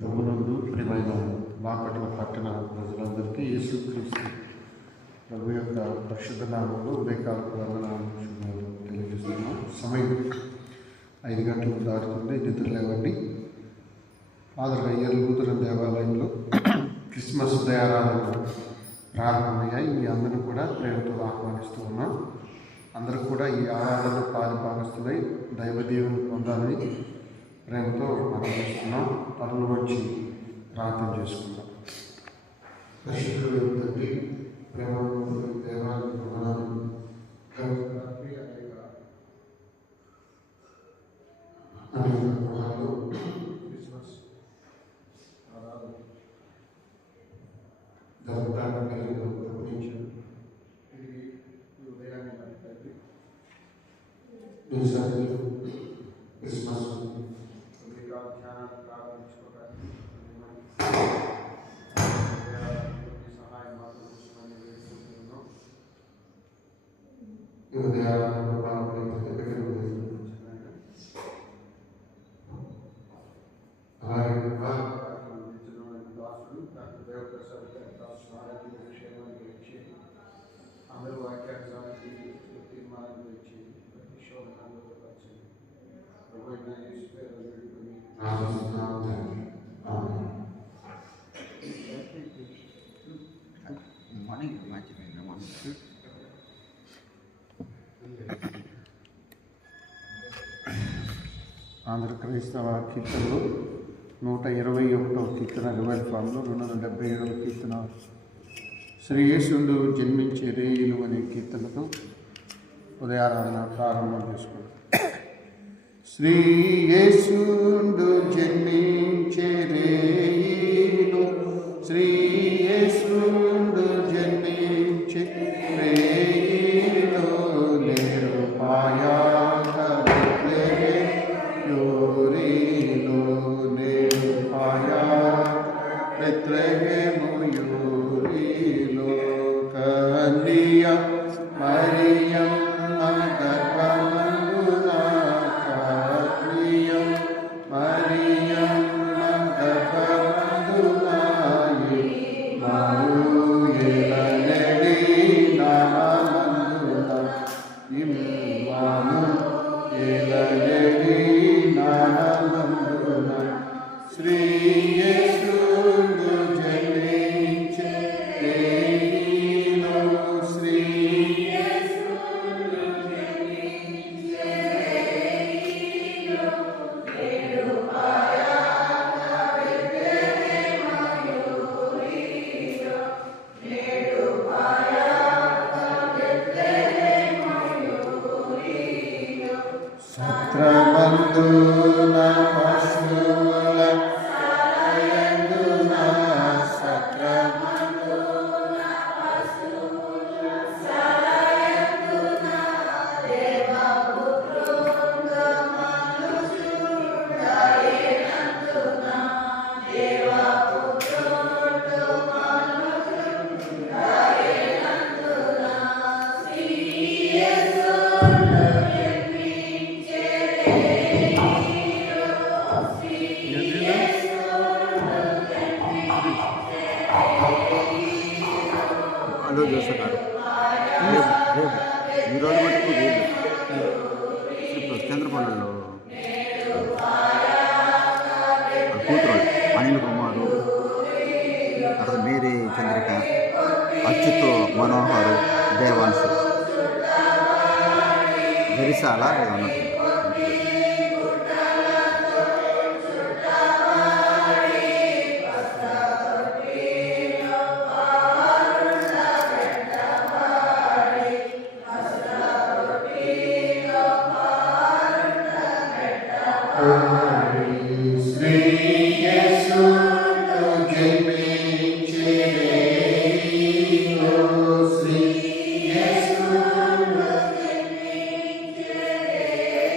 ప్రభునందు ప్రియమైన బాపట్ల పట్టణ ప్రజలందరికీ యేసుక్రీస్తు ప్రభు యొక్క పరిశుద్ధ నామంలో ఉదయకాల వందనాలు తెలియజేస్తున్నాం. సమయం 5 గంటలకు దాటుతుంది. నిద్ర లేవండి. ఫాదర్ అయ్యర్ లూథరన్ దేవాలయంలో క్రిస్మస్ ఉదయారాధన ప్రారంభమయ్యాయి. మీ అందరూ కూడా ప్రేమతో ఆహ్వానిస్తూ ఉన్నాం. అందరూ కూడా ఈ ఆరాధనలో పాలుభాగస్తులై దైవదేవుని పొందాలని ప్రేమతో ఆనందిస్తున్నాం. పనులు వచ్చి ప్రార్థన చేసుకుందాం. పరిశుద్ధుడు తండ్రి, ప్రేమ దేవాలయ అనేక గృహాల్లో క్రిస్మస్ ఆరాధన జరపడానికి గమనించాను. ఇది ఉదయాన్నే తండ్రి క్రిస్మస్ ధ్యానాన్ని ప్రారంభించుకోవడానికి సహాయం మాత్రం కోసమని వేడుకుంటున్నాం. దాసుడు డాక్టర్ దేవప్రసాద్ గారి దాసు ఆరోగ్య క్షేమాన్ని ఇచ్చి అందరూ వాక్యానికి తీర్మానాలు ఇచ్చి శోధనలో వచ్చింది. ఆంధ్ర క్రైస్తవ కీర్తనలో 121వ కీర్తన రివైల్ ఫామ్లో 277వ కీర్తన శ్రీ యేసుండు జన్మించే రేయులు అనే కీర్తనతో ఉదయారాధన ప్రారంభం చేసుకుంటాం. శ్రీ యేసుండు జన్మించే రేయులు, శ్రీ యేసుండు జన్మించే రేయులు, నేరు పాయాక బెత్లెహేము నేరు పాయాక బెత్లెహేము యూరిలో కన్య మరియమ్మ గర్భమందున కన్య మరియమ్మ గర్భమందున ఇమ్మానుయేలనడి నామందున ఇమ్మానుయేలనడి నామందున శ్రీ యేసును జన్మించే రేయులు, శ్రీ యేసును జన్మించే రేయులు, నేడు పాయాక బెత్లెహేము యూరిలో, నేడు పాయాక బెత్లెహేము యూరిలో, సత్రమందున పశువుల సాలయందున, సత్రమందున పశువుల సాలయందున, దేవపుత్రుండు మనుషుడైనందున, దేవపుత్రుండు మనుషుడైనందున, శ్రీ యేసును జన్మించే రేయులు, శ్రీ అలో చూస్తున్నారు. ఈరోజు మటుకు వీళ్ళు ఇప్పుడు చంద్రపల్లిలో కూతురు అనిల్ కుమారు, తర్వాత మేరీ చంద్రిక, అచ్యుత్ మనోహర్, దేవాంశు, గిరిసాల ఉన్నట్టు. శ్రీ యేసును జన్మించే రేయులు, శ్రీ యేసును జన్మించే రేయులు,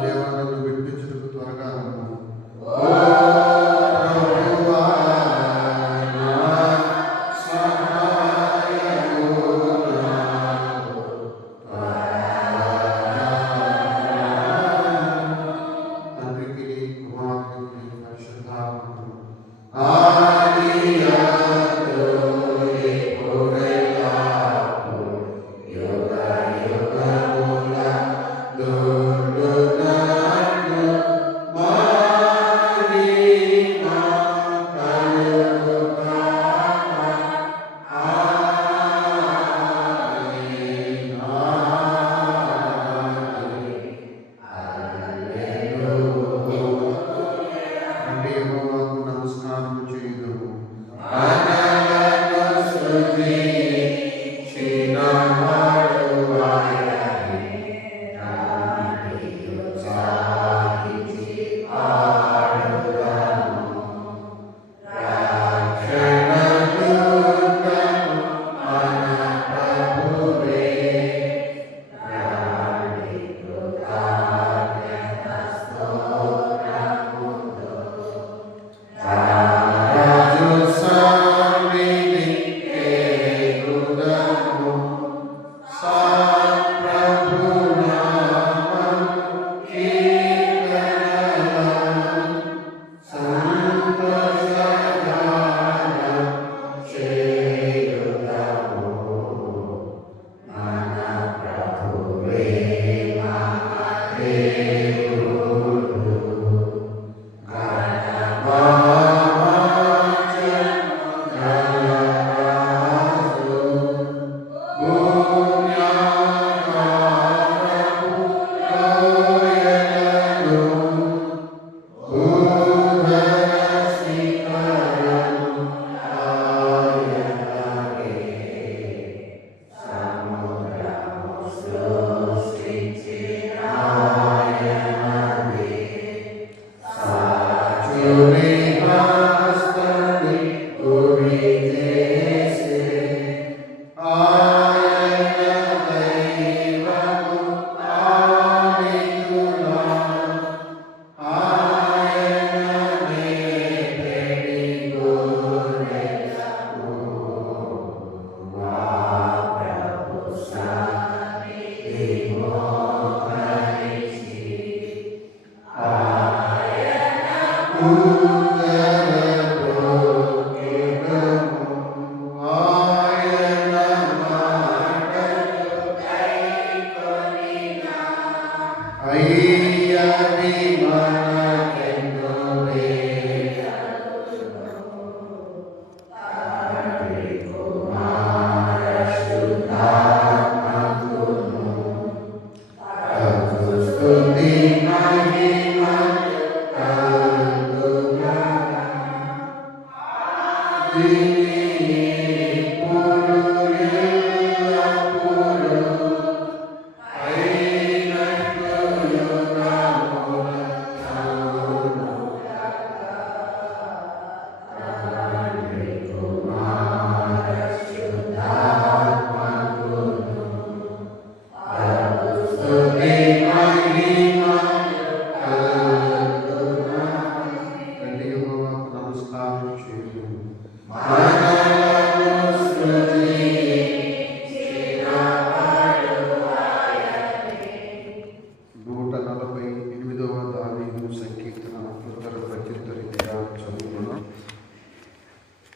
దేవా నన్ను విడిపించుటకు త్వరగా రమ్ము. తండ్రికి కుమారునికి పరిశుద్ధాత్మకు అంటే యెహోవాకు నమస్కారం చేయుదుము.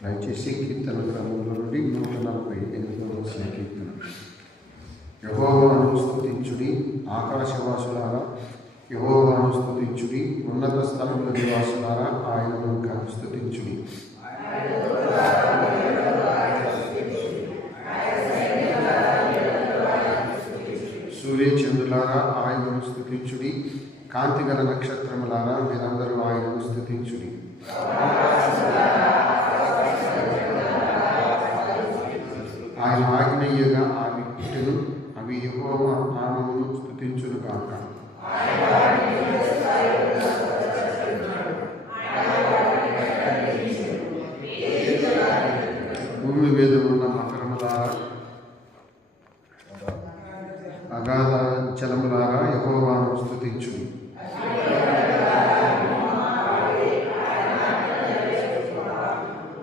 దయచేసి కీర్తన గ్రంథంలో నుండి 148వ సంకీర్తన. యెహోవాను స్తుతించుడి ఆకాశవాసులారా, యెహోవాను స్తుతించుడి ఉన్నత స్థలముల నివాసులారా, ఆయనను స్తుతించుడి. సూర్యచంద్రులారా ఆయనను స్తుతించుడి, కాంతిగల నక్షత్రములారా మీరందరూ ఆయనను స్తుతించుడి. ఆయన ఆజ్ఞయ్యగా అవి పుట్టెను, అవి యెహోవా నామమును స్తుతించును గాక. భూమి మీద ఉన్న మకరములారా, అగాధ జలములారా యెహోవాను స్తుతించుడి.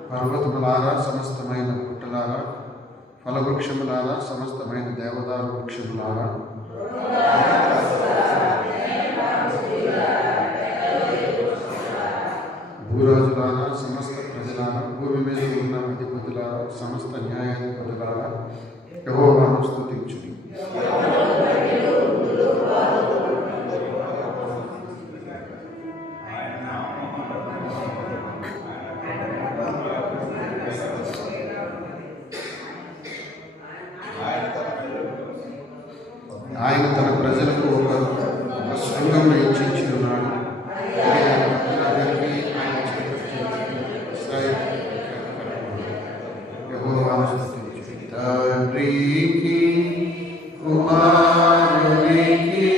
పర్వతములారా సమస్తమైన పుట్టలారా, ఫలవృక్షములారా, సమస్తమైన దేవదారు వృక్షములారా, భూరాజులారా, సమస్త ప్రజలారా, భూమి మీద ఉన్న అధిపతులారా, సమస్త న్యాయాధిపతులారా, యెహోవాను స్తుతించుడి. ఆయన తన ప్రజలకు ఒక సంఘం హెచ్చించి ఉన్నాడు. యెహోవాను స్తుతించుడి. తండ్రికి కుమారునికి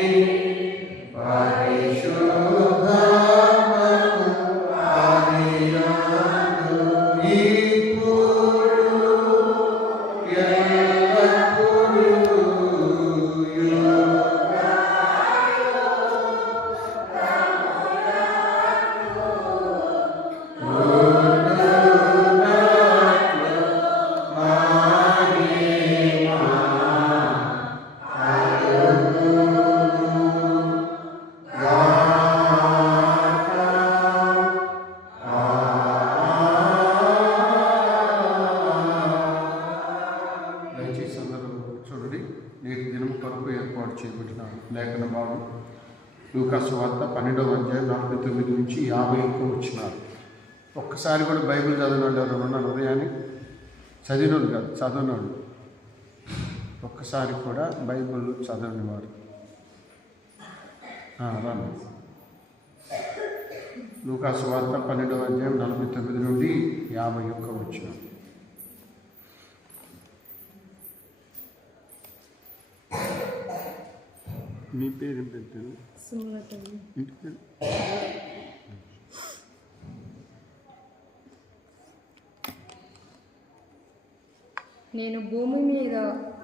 పరిశుద్ధాత్మకు ఆదియందు ఇప్పుడు ఎల్లప్పుడూ దయచేసి అందరూ చూడండి. నేటి దినం కొరకు ఏర్పాటు చేయబడిన లేఖన భాగం లూకాసు వార్త 12వ అధ్యాయం 49 నుంచి 50 వచ్చినారు. ఒక్కసారి కూడా బైబిల్ చదివినోళ్ళు ఎవరు ఉన్నారు? ఉదయాన్ని చదివినోళ్ళు కాదు, చదవనోళ్ళు. ఒక్కసారి కూడా బైబిల్ చదవని వారు రాను. లూకాసు వార్త 12వ అధ్యాయం 49 నుండి 51 వచ్చినారు. మీ పేరు ఏం పెట్టారు? ఇంటి పేరు? నేను భూమి మీద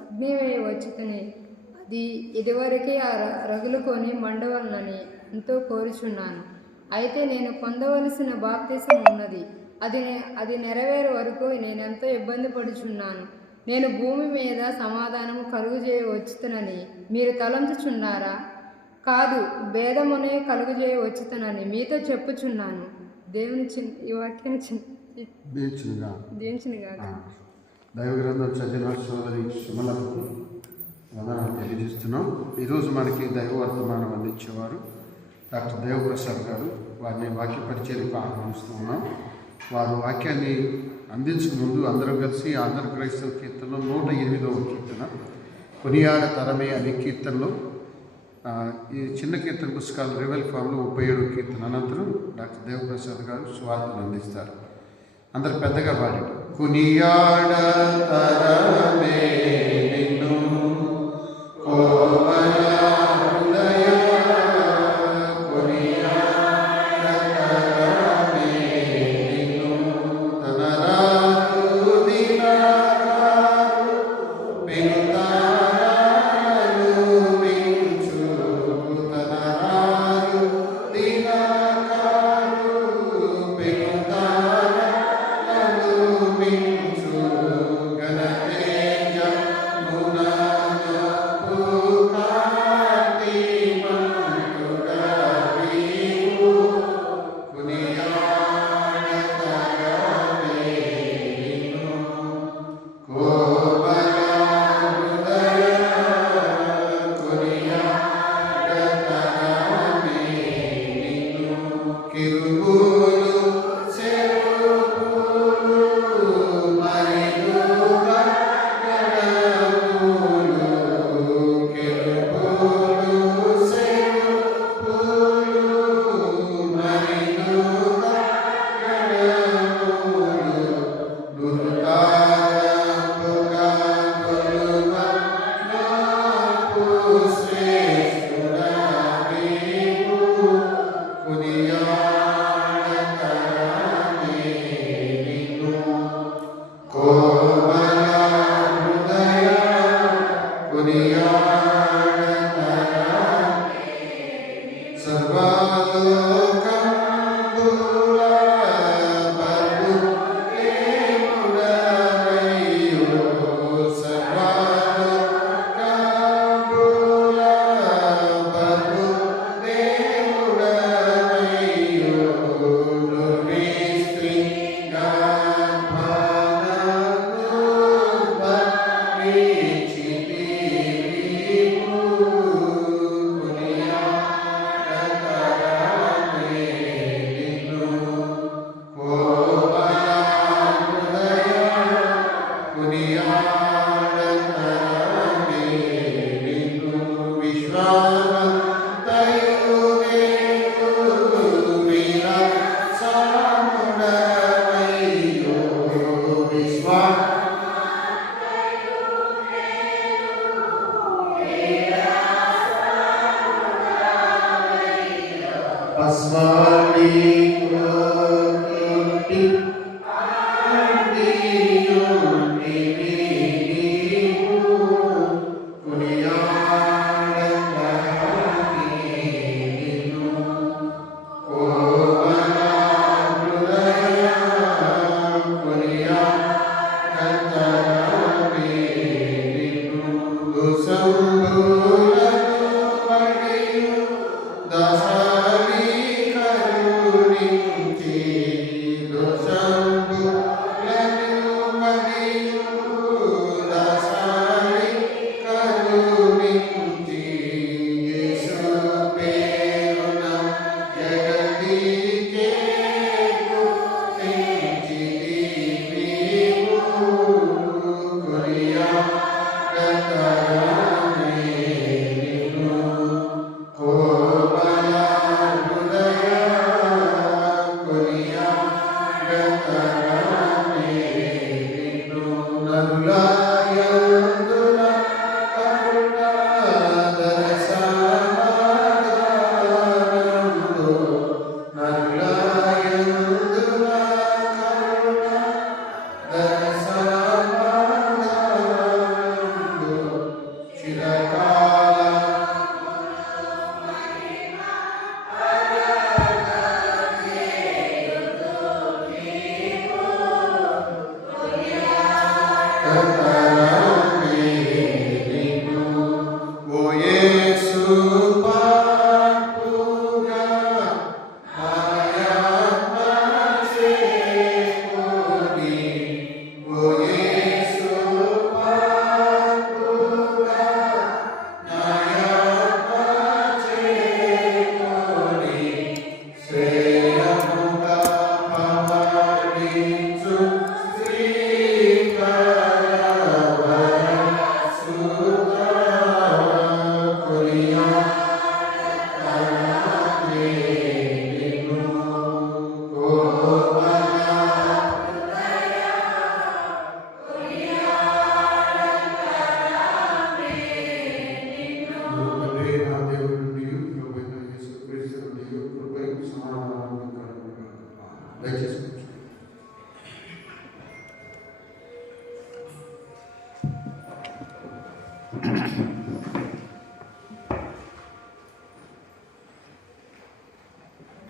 అగ్నివేయ వచ్చుతని అది ఇదివరకే రగులుకొని మండవలనని ఎంతో కోరుచున్నాను. అయితే నేను పొందవలసిన బాప్తిసం ఉన్నది. అది నెరవేరే వరకు నేనెంతో ఇబ్బంది పడుచున్నాను. నేను భూమి మీద సమాధానము కలుగుజేయ వచ్చుతనని మీరు తలంచుచున్నారా? కాదు, భేదమునే కలుగుజేయ వచ్చుతనని మీతో చెప్పుచున్నాను. దేవుని ఈ వాక్యాన్ని దీవించిన కాక. దైవగ్రంథం చదివిన సోదరి సుమలకు వందనాలు తెలియజేస్తున్నాం. ఈరోజు మనకి దైవ వర్తమానం అందించేవారు డాక్టర్ దేవప్రసాద్ గారు. వారిని వాక్య పరిచయకు ఆహ్వానిస్తూ ఉన్నాం. వారు వాక్యాన్ని అందించక ముందు అందరం కలిసి ఆంధ్ర క్రైస్తవ కీర్తనలో 108వ కీర్తన కొనియాడ తరమే అనే కీర్తనలో ఈ చిన్న కీర్తన పుస్తకాలు రివెల్ ఫామ్లో 37వ కీర్తన అనంతరం డాక్టర్ దేవప్రసాద్ గారు స్వార్థను అందిస్తారు. అందరు పెద్దగా పాడారు. కొనియాడ తరమే నిన్ను కోమల హృదయ కొనియాడ తరమే నిన్ను తన రాజు దినకారు పెనుతారలు మించు తన రాజు దినకారు పెనుతారలు మించు ఘనతేజ గుణనపు కాంతిమంతుగా వీవు కొనియాడ తరమే నిన్ను కోమల హృదయ కొనియాడ తరమే నిన్ను కిరుబులు సెరుపులు మరిదుగా గణములు కిరుబులు సెరుపులు మరిదుగా గణములు దుర్గారముగా కొలువ నాకు శ్రేష్ఠుడా నీవు కొనియాడ తరమే నిన్ను కోమల హృదయ కొనియాడ తరమే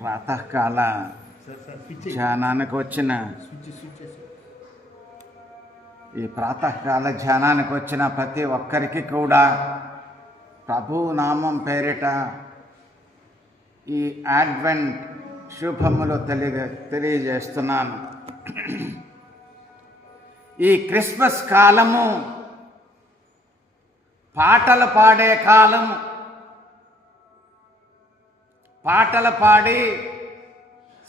ప్రాతకాల ధ్యానానికి వచ్చిన ఈ ప్రాతకాల ధ్యానానికి వచ్చిన ప్రతి ఒక్కరికి కూడా ప్రభు నామం పేరిట ఈ అడ్వెంట్ శుభములు తెలియజేస్తున్నాను. ఈ క్రిస్మస్ కాలము పాటలు పాడే కాలము. పాటలు పాడి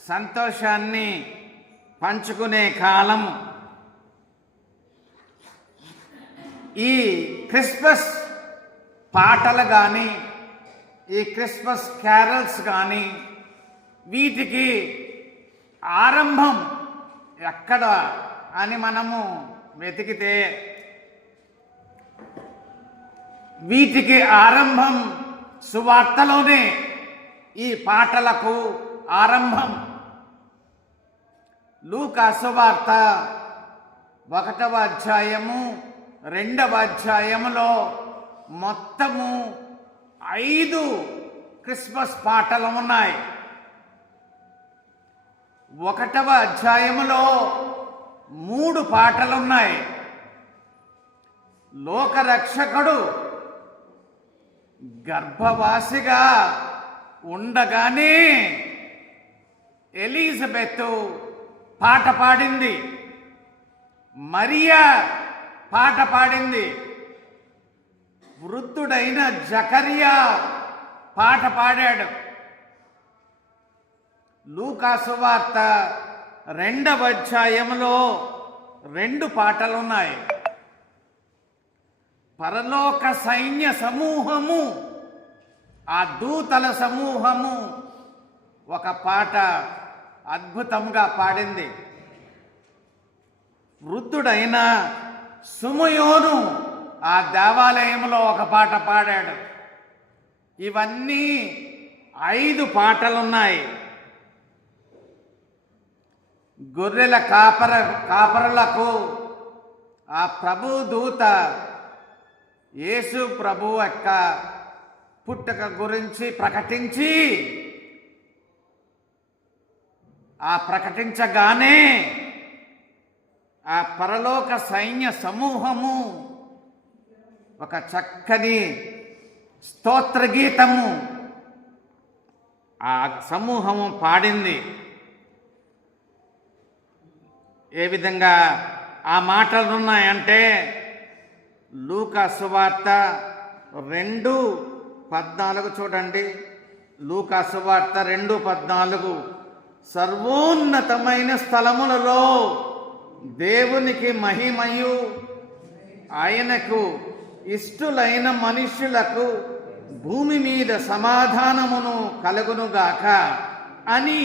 సంతోషాన్ని పంచుకునే కాలం. ఈ క్రిస్మస్ పాటలు కానీ ఈ క్రిస్మస్ క్యారల్స్ కానీ వీటికి ఆరంభం ఎక్కడ అని మనము వెతికితే వీటికి ఆరంభం సువార్తలోనే ఈ పాటలకు ఆరంభం. లూకా సువార్త 1వ అధ్యాయము 2వ అధ్యాయములో మొత్తము 5 క్రిస్మస్ పాటలు ఉన్నాయి. 1వ అధ్యాయములో 3 పాటలున్నాయి. లోకరక్షకుడు గర్భవాసిగా ఉండగానే ఎలిజబెత్ పాట పాడింది, మరియా పాట పాడింది, వృద్ధుడైన జకరియా పాట పాడాడు. లూకా సువార్త 2వ అధ్యాయంలో 2 పాటలున్నాయి. పరలోక సైన్య సమూహము, ఆ దూతల సమూహము ఒక పాట అద్భుతంగా పాడింది. వృద్ధుడైన సుమయోను ఆ దేవాలయంలో ఒక పాట పాడాడు. ఇవన్నీ 5 పాటలున్నాయి. గొర్రెల కాపరులకు ఆ ప్రభు దూత యేసు ప్రభు యొక్క పుట్టుక గురించి ప్రకటించగానే ఆ పరలోక సైన్య సమూహము ఒక చక్కని స్తోత్ర గీతము ఆ సమూహము పాడింది. ఏ విధంగా ఆ మాటలు ఉన్నాయంటే, లూకా సువార్త 2:14 చూడండి. లూకా సువార్త 2:14, సర్వోన్నతమైన స్థలములలో దేవునికి మహిమయు, ఆయనకు ఇష్టులైన మనుష్యులకు భూమి మీద సమాధానమును కలుగునుగాక అని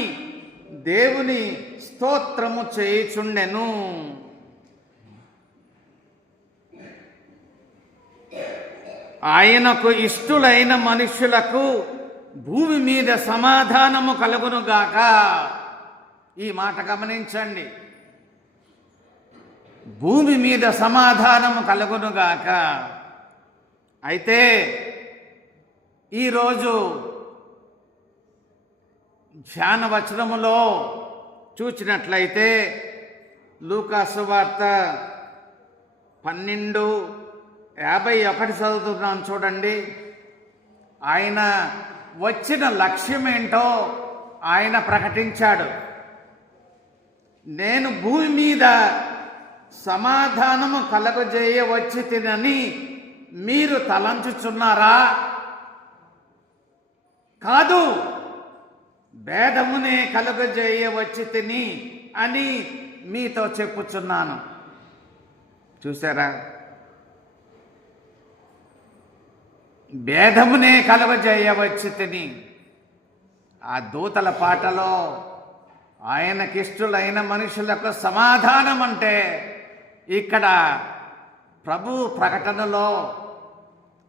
దేవుని స్తోత్రము చేయుచుండెను. ఆయనకు ఇష్టులైన మనుష్యులకు భూమి మీద సమాధానము కలుగునుగాక. ఈ మాట గమనించండి, భూమి మీద సమాధానము కలుగునుగాక. అయితే ఈరోజు ధ్యాన వచనములో చూచినట్లయితే లూకా సువార్త 12:51 చదువుతున్నాను చూడండి. ఆయన వచ్చిన లక్ష్యం ఏంటో ఆయన ప్రకటించాడు. నేను భూమి మీద సమాధానము కలగజేయవచ్చి తినని మీరు తలంచుచున్నారా? కాదు, భేదమునే కలుగజేయవచ్చి తిని అని మీతో చెప్పుచున్నాను. చూసారా? భేదమునే కలుగజేయవచ్చి తిని. ఆ దూతల పాటలో ఆయనకిష్టులైన మనుషులకు సమాధానం అంటే, ఇక్కడ ప్రభు ప్రకటనలో,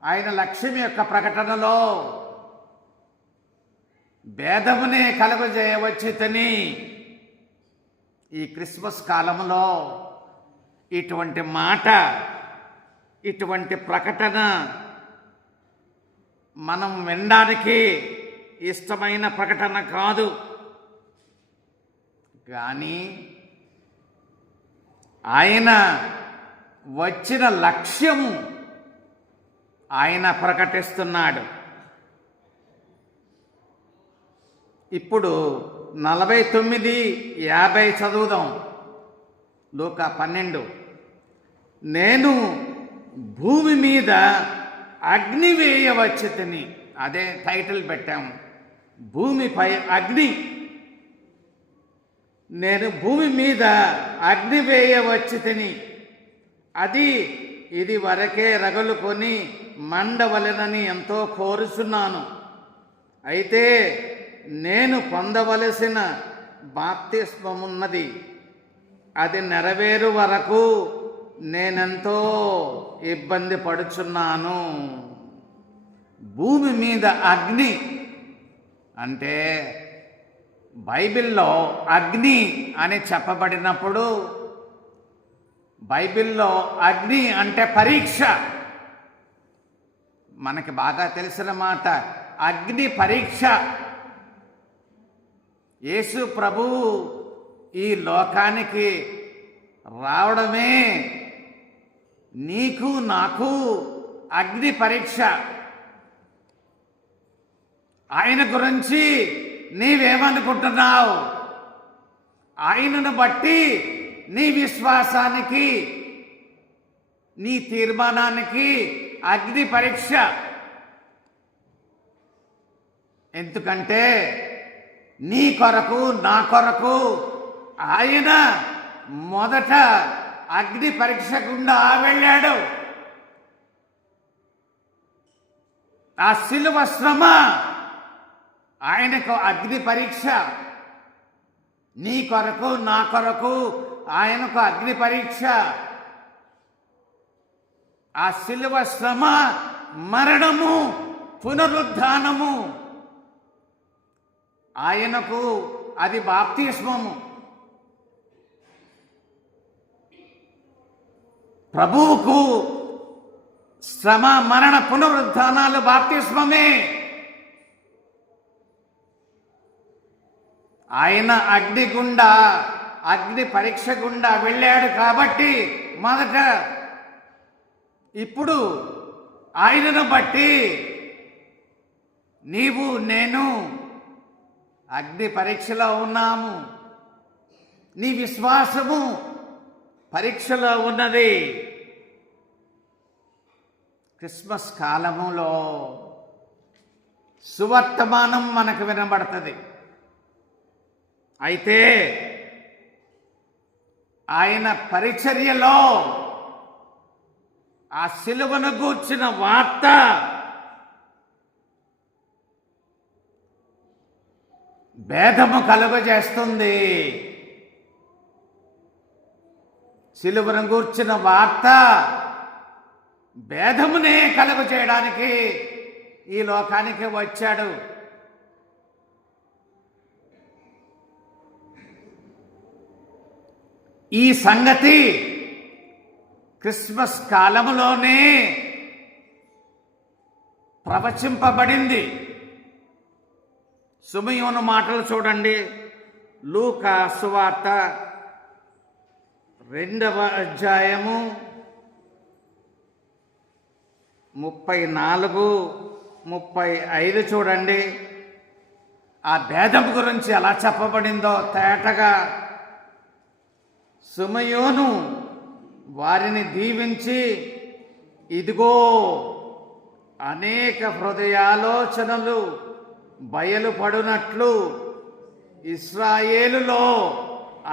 ఆయన లక్ష్యం యొక్క ప్రకటనలో భేదమునే కలుగజేయవచ్చి తిని. ఈ క్రిస్మస్ కాలంలో ఇటువంటి మాట, ఇటువంటి ప్రకటన మనం వినడానికి ఇష్టమైన ప్రకటన కాదు, కానీ ఆయన వచ్చిన లక్ష్యము ఆయన ప్రకటిస్తున్నాడు. ఇప్పుడు 49:50 చదువుదాం. లూకా 12, నేను భూమి మీద అగ్ని వేయవచ్చి తిని. అదే టైటిల్ పెట్టాము, భూమిపై అగ్ని. నేను భూమి మీద అగ్ని వేయవచ్చి తిని, అది ఇది వరకే రగులుకొని మండవలెనని ఎంతో కోరుచున్నాను. అయితే నేను పొందవలసిన బాప్తిస్మమున్నది, అది నెరవేరు వరకు నేనెంతో ఇబ్బంది పడుచున్నాను. భూమి మీద అగ్ని అంటే, బైబిల్లో అగ్ని అని చెప్పబడినప్పుడు, బైబిల్లో అగ్ని అంటే పరీక్ష. మనకి బాగా తెలిసిన మాట, అగ్ని పరీక్ష. యేసు ప్రభువు ఈ లోకానికి రావడమే నీకు నాకు అగ్ని పరీక్ష. ఆయన గురించి నీవేమనుకుంటున్నావు? ఆయనను బట్టి నీ విశ్వాసానికి, నీ తీర్మానానికి అగ్ని పరీక్ష. ఎందుకంటే నీ కొరకు, నా కొరకు ఆయన మొదట అగ్ని పరీక్ష గుండా వెళ్ళాడు. ఆ శిలువ శ్రమ ఆయనకు అగ్ని పరీక్ష. నీ కొరకు, నా కొరకు ఆయనకు అగ్ని పరీక్ష. ఆ శిలువ శ్రమ, మరణము, పునరుద్ధానము ఆయనకు అది బాప్తిస్మము. ప్రభువుకు శ్రమ, మరణ, పునరుద్ధానాలు బాప్తిస్మమే. ఆయన అగ్ని పరీక్ష గుండా వెళ్ళాడు కాబట్టి మొదట. ఇప్పుడు ఆయనను బట్టి నీవు, నేను అగ్ని పరీక్షలో ఉన్నాము. నీ విశ్వాసము పరీక్షలో ఉన్నది. క్రిస్మస్ కాలములో సువర్తమానం మనకు వినబడుతుంది. అయితే ఆయన పరిచర్యలో ఆ సిలువను గూర్చిన వార్త భేదము కలుగజేస్తుంది. సిలువను గూర్చిన వార్త భేదమునే కలుగు చేయడానికి ఈ లోకానికి వచ్చాడు. ఈ సంగతి క్రిస్మస్ కాలములోనే ప్రవచింపబడింది. సుమయోను మాటలు చూడండి. లూకా సువార్త 2వ అధ్యాయము 34, 35 చూడండి. ఆ భేదం గురించి ఎలా చెప్పబడిందో తేటగా. సుమయోను వారిని దీవించి, ఇదిగో అనేక హృదయాలోచనలు బయలుపడునట్లు ఇశ్రాయేలులో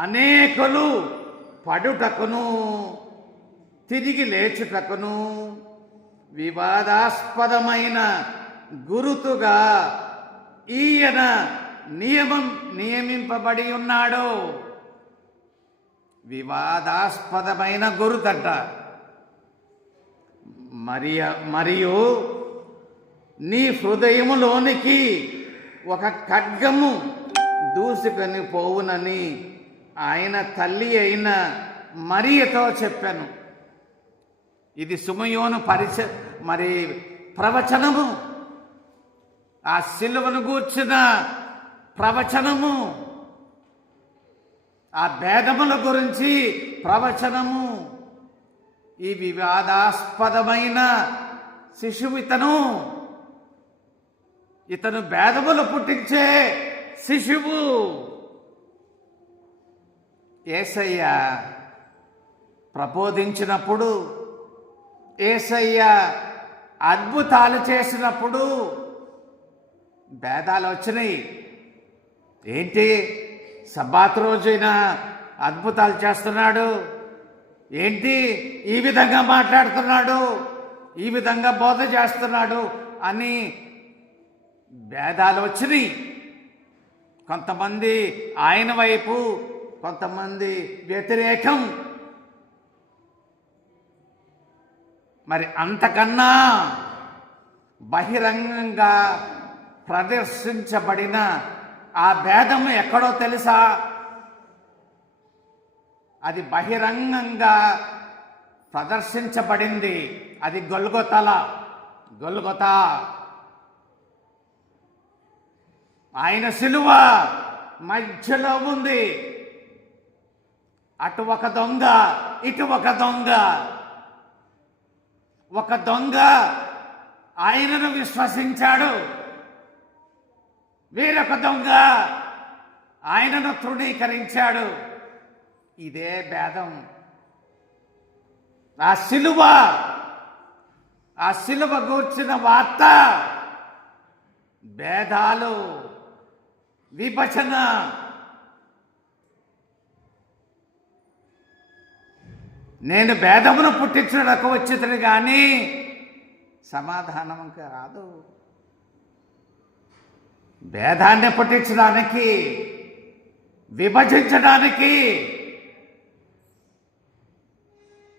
అనేకులు పడుటకును తిరిగి లేచుటకును వివాదాస్పదమైన గురుతుగా ఈయన నియమింపబడి ఉన్నాడు. వివాదాస్పదమైన గురుతట. మరియు నీ హృదయములోనికి ఒక ఖడ్గము దూసుకొని పోవునని ఆయన తల్లి అయిన మరియతో చెప్పాను. ఇది సుమయోను ప్రవచనము. ఆ సిలువను గూర్చిన ప్రవచనము, ఆ భేదముల గురించి ప్రవచనము. ఈ వివాదాస్పదమైన శిశువు ఇతను భేదములు పుట్టించే శిశువు. యేసయ్య ప్రబోధించినప్పుడు, యేసయ్య అద్భుతాలు చేసినప్పుడు భేదాలు వచ్చినాయి. ఏంటి? సబ్బాతు రోజైనా అద్భుతాలు చేస్తున్నాడు, ఏంటి ఈ విధంగా మాట్లాడుతున్నాడు, ఈ విధంగా బోధ చేస్తున్నాడు అని భేదాలు వచ్చినాయి. కొంతమంది ఆయన వైపు, కొంతమంది వ్యతిరేకం. మరి అంతకన్నా బహిరంగంగా ప్రదర్శించబడిన ఆ భేదము ఎక్కడో తెలుసా? అది బహిరంగంగా ప్రదర్శించబడింది. అది గొల్గొతా. ఆయన సిలువ మధ్యలో ఉంది. అటు ఒక దొంగ, ఇటు ఒక దొంగ. ఒక దొంగ ఆయనను విశ్వసించాడు, వేరొక దొంగ ఆయనను తృణీకరించాడు. ఇదే భేదం. ఆ సిలువ గూర్చిన వార్త భేదాలు, విభజన. నేను భేదమును పుట్టించడానికి వచ్చింది కానీ సమాధానం కాదు. భేదాన్ని పుట్టించడానికి, విభజించడానికి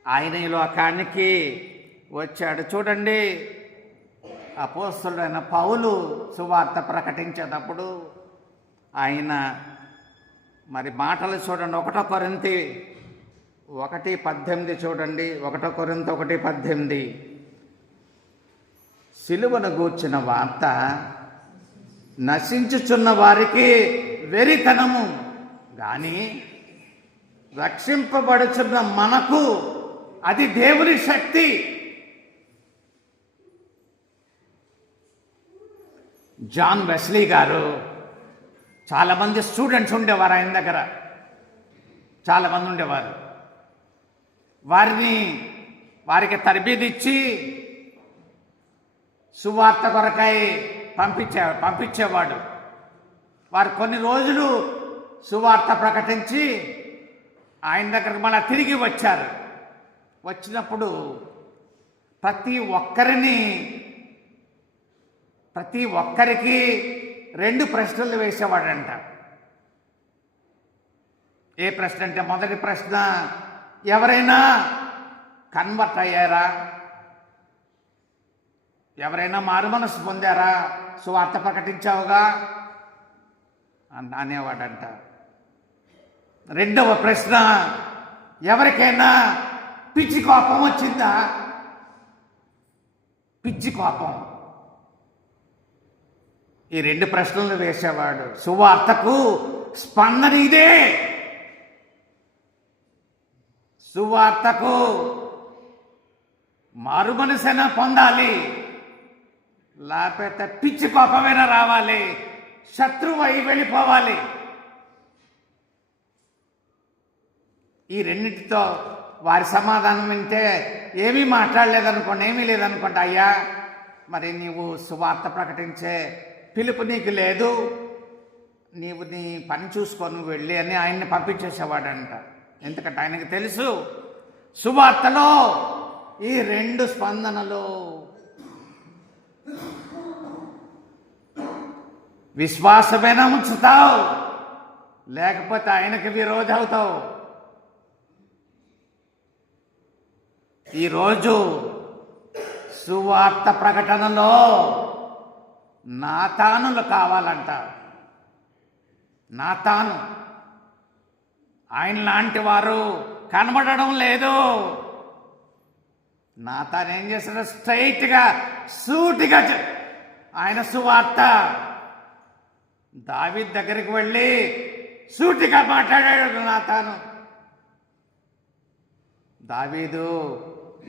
ఆయన ఈ లోకానికి వచ్చాడు. చూడండి, అపోస్తలుడైన పౌలు సువార్త ప్రకటించేటప్పుడు ఆయన మరి మాటలు చూడండి. 1 కొరింథీ 1:18 చూడండి. 1 కొరింథీ 1:18 సిలువను గూర్చిన వార్త నశించుచున్న వారికి వెరితనము, కానీ రక్షింపబడుచున్న మనకు అది దేవుని శక్తి. జాన్ వెస్లీ గారు, చాలామంది స్టూడెంట్స్ ఉండేవారు ఆయన దగ్గర, చాలామంది ఉండేవారు. వారికి తరబేదిచ్చి సువార్త కొరకై పంపించేవాడు. వారు కొన్ని రోజులు సువార్త ప్రకటించి ఆయన దగ్గరకు మళ్ళీ తిరిగి వచ్చారు. వచ్చినప్పుడు ప్రతి ఒక్కరికి 2 ప్రశ్నలు వేసేవాడంట. ఏ ప్రశ్న అంటే, మొదటి ప్రశ్న, ఎవరైనా కన్వర్ట్ అయ్యారా? ఎవరైనా మారు మనసు పొందారా? సువార్త ప్రకటించావుగా అనేవాడంట. రెండవ ప్రశ్న, ఎవరికైనా పిచ్చి కోపం వచ్చిందా? పిచ్చి కోపం. ఈ 2 ప్రశ్నలు వేసేవాడు. సువార్తకు స్పందన ఇదే. సువార్తకు మారు మనసైనా పొందాలి, లేకపోతే పిచ్చి కోపమైనా రావాలి, శత్రువై వెళ్ళిపోవాలి. ఈ రెండింటితో వారి సమాధానం వింటే ఏమీ మాట్లాడలేదనుకోండి, ఏమీ లేదనుకోండి, అయ్యా మరి నీవు సువార్త ప్రకటించే పిలుపు నీకు లేదు, నీవు నీ పని చూసుకొని వెళ్ళి అని ఆయన్ని పంపించేసేవాడంట. ఎందుకంటే ఆయనకు తెలుసు సువార్తలో ఈ 2 స్పందనలు, విశ్వాసమైనా ఉంచుతావు, లేకపోతే ఆయనకి విరోధి అవుతావు. ఈరోజు సువార్త ప్రకటనలో నాతానులు కావాలంట. నాతాను ఆయన లాంటి వారు కనబడడం లేదు. నాతాను ఏం చేస్తాడు? స్ట్రైట్గా, సూటిగా ఆయన సువార్త దావీదు దగ్గరికి వెళ్ళి సూటిగా మాట్లాడాడు నాతాను. దావీదు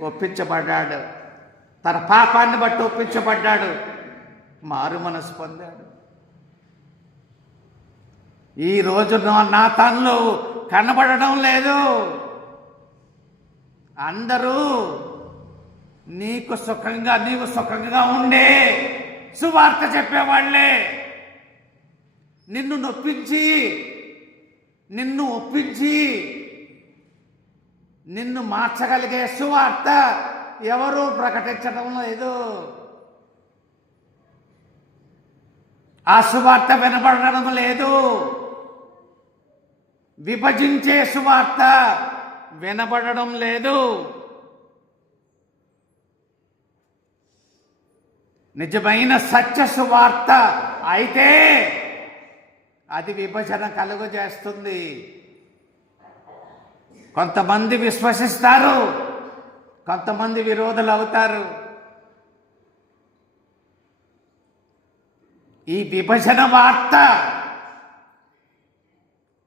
ఒప్పించబడ్డాడు, తన పాపాన్ని బట్టి ఒప్పించబడ్డాడు, మారు మనసు పొందాడు. ఈ రోజు నాతానులు కనబడడం లేదు. అందరూ నీవు సుఖంగా ఉండే సువార్త చెప్పేవాళ్లే. నిన్ను ఒప్పించి నిన్ను మార్చగలిగే సువార్త ఎవరూ ప్రకటించడం లేదు. ఆ సువార్త వినబడడం లేదు. విభజించే సువార్త వినబడడం లేదు. నిజమైన సత్య సువార్త అయితే అది విభజన కలుగజేస్తుంది. కొంతమంది విశ్వసిస్తారు, కొంతమంది విరోధులు అవుతారు. ఈ విభజన వార్త,